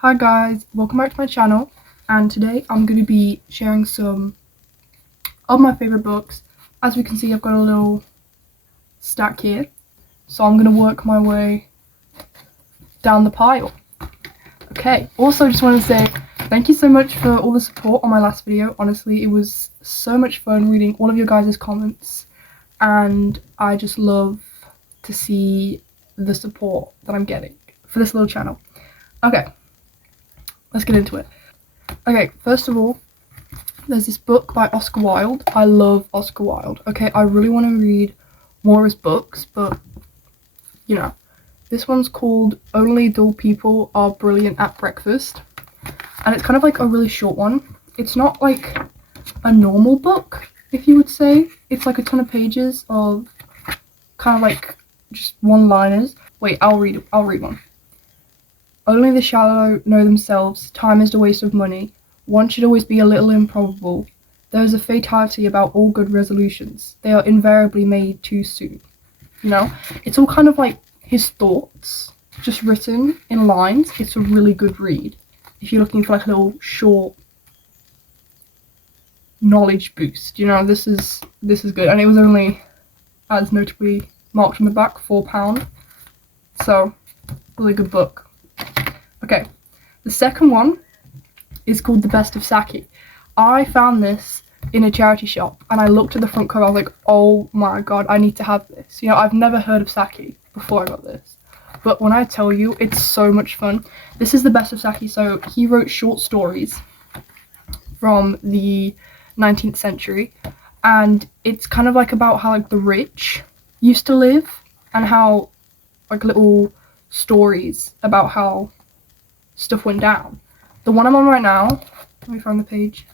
Hi guys, welcome back to my channel, and today I'm going to be sharing some of my favourite books. As we can see, I've got a little stack here, so I'm going to work my way down the pile. Okay, also just want to say thank you so much for all the support on my last video. Honestly, it was so much fun reading all of your guys' comments, and I just love to see the support that I'm getting for this little channel. Okay. Let's get into it. Okay, first of all, there's this book by Oscar Wilde. I love Oscar Wilde. Okay, I really want to read more of his books, but, you know, this one's called Only Dull People Are Brilliant at Breakfast, and it's kind of like a really short one. It's not like a normal book, if you would say. It's like a ton of pages of kind of like just one-liners. Wait, I'll read one. Only the shallow know themselves. Time is a waste of money. One should always be a little improbable. There is a fatality about all good resolutions. They are invariably made too soon. You know, it's all kind of like his thoughts, just written in lines. It's a really good read if you're looking for like a little short knowledge boost. You know, this is good, and it was only, as notably marked on the back, £4. So, really good book. Okay, the second one is called The Best of Sake. I found this in a charity shop, and I looked at the front cover. I was like, oh my god, I need to have this. You know, I've never heard of sake before I got this, but when I tell you, it's so much fun. This is The Best of Sake. So he wrote short stories from the 19th century, and it's kind of like about how like the rich used to live, and how like little stories about how stuff went down. The one I'm on right now, let me find the page.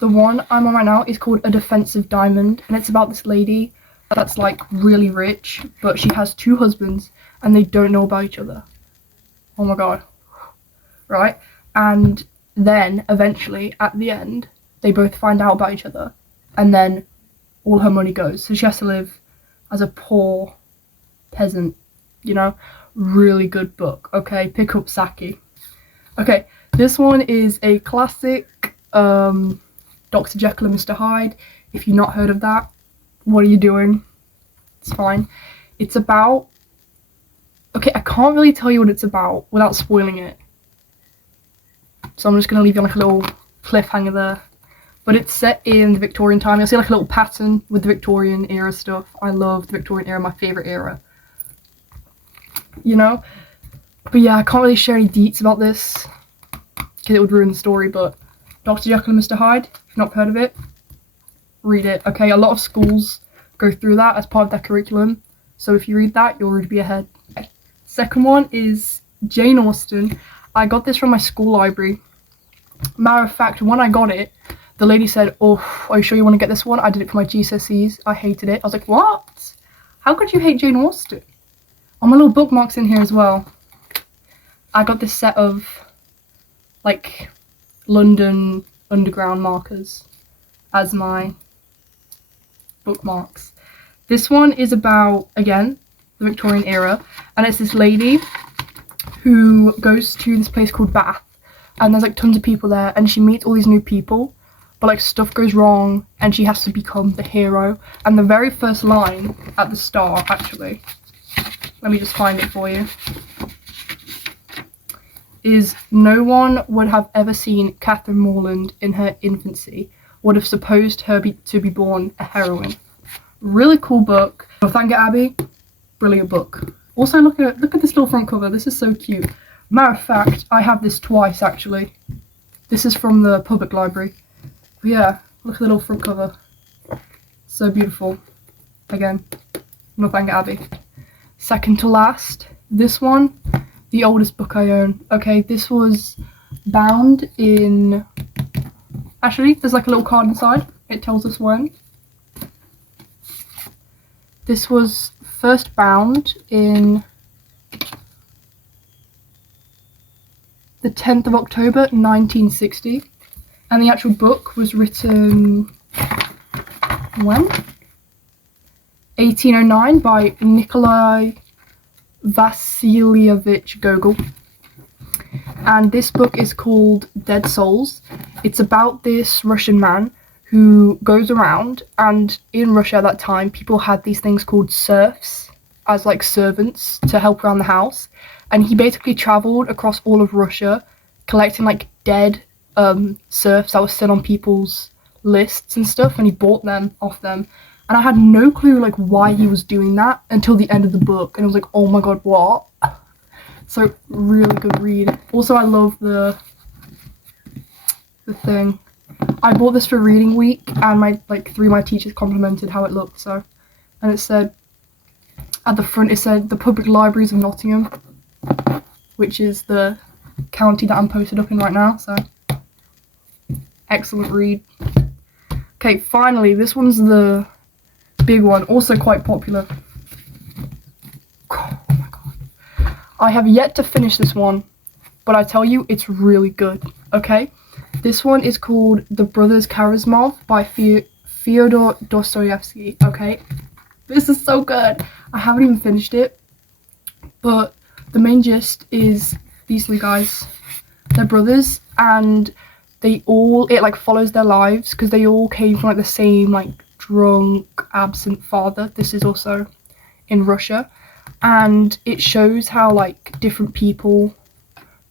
The one I'm on right now is called A Defensive Diamond, and it's about this lady that's like really rich, but she has 2 husbands and they don't know about each other. Oh my god. Right? And then eventually at the end they both find out about each other, and then all her money goes. So she has to live as a poor peasant, you know. Really good book. Okay, pick up sake. Okay, this one is a classic, Dr. Jekyll and Mr. Hyde. If you've not heard of that, what are you doing? It's fine. It's about, okay, I can't really tell you what it's about without spoiling it, so I'm just going to leave you on like a little cliffhanger there. But it's set in the Victorian time. You'll see like a little pattern with the Victorian era stuff. I love the Victorian era, my favourite era. You know, but yeah, I can't really share any deets about this because it would ruin the story. But Dr. Jekyll and Mr. Hyde, if you've not heard of it, read it. Okay, a lot of schools go through that as part of their curriculum, so if you read that, you'll already be ahead. Okay. Second one is Jane Austen. I got this from my school library. Matter of fact, when I got it, the lady said, oh, are you sure you want to get this one? I did it for my GCSEs. I hated it. I was like, what? How could you hate Jane Austen? On my little bookmarks in here as well, I got this set of like London Underground markers as my bookmarks. This one is about, again, the Victorian era, and it's this lady who goes to this place called Bath, and there's like tons of people there, and she meets all these new people, but like stuff goes wrong and she has to become the hero. And the very first line at the start, actually, let me just find it for you, is, no one would have ever seen Catherine Morland in her infancy, would have supposed her to be born a heroine. Really cool book. Northanger Abbey, brilliant book. Also look at this little front cover. This is so cute. Matter of fact, I have this twice actually. This is from the public library. But yeah, look at the little front cover. So beautiful. Again, Northanger Abbey. Second to last, this one, the oldest book I own. Okay, this was bound in, actually there's like a little card inside, it tells us when. This was first bound in the 10th of October 1960, and the actual book was written when? 1809 by Nikolai Vasilievich Gogol. and this book is called Dead Souls. It's about this Russian man who goes around, and in Russia at that time, people had these things called serfs as like servants to help around the house, and he basically traveled across all of Russia collecting like dead serfs that were still on people's lists and stuff, and he bought them off them. And I had no clue like why he was doing that until the end of the book, and I was like, oh my god, what? So really good read. Also, I love the thing. I bought this for reading week, and my three of my teachers complimented how it looked. So, and it said at the front, it said the Public Libraries of Nottingham, which is the county that I'm posted up in right now. So, excellent read. Okay, finally, this one's the big one, also quite popular. Oh my god. I have yet to finish this one, but I tell you, it's really good, okay? This one is called The Brothers Karamazov by Fyodor Dostoevsky, okay? This is so good. I haven't even finished it, but the main gist is these three guys, they're brothers, and it like follows their lives because they all came from like the same like drunk, absent father. This is also in Russia, and it shows how like different people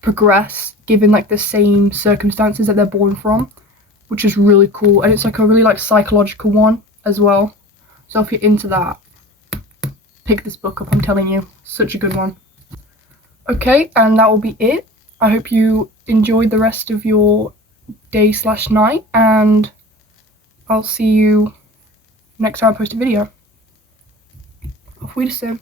progress given like the same circumstances that they're born from, which is really cool. And it's like a really like psychological one as well, so if you're into that, pick this book up. I'm telling you, such a good one. Okay, and that will be it. I hope you enjoyed the rest of your day/night, and I'll see you next time I post a video. Auf Wiedersehen.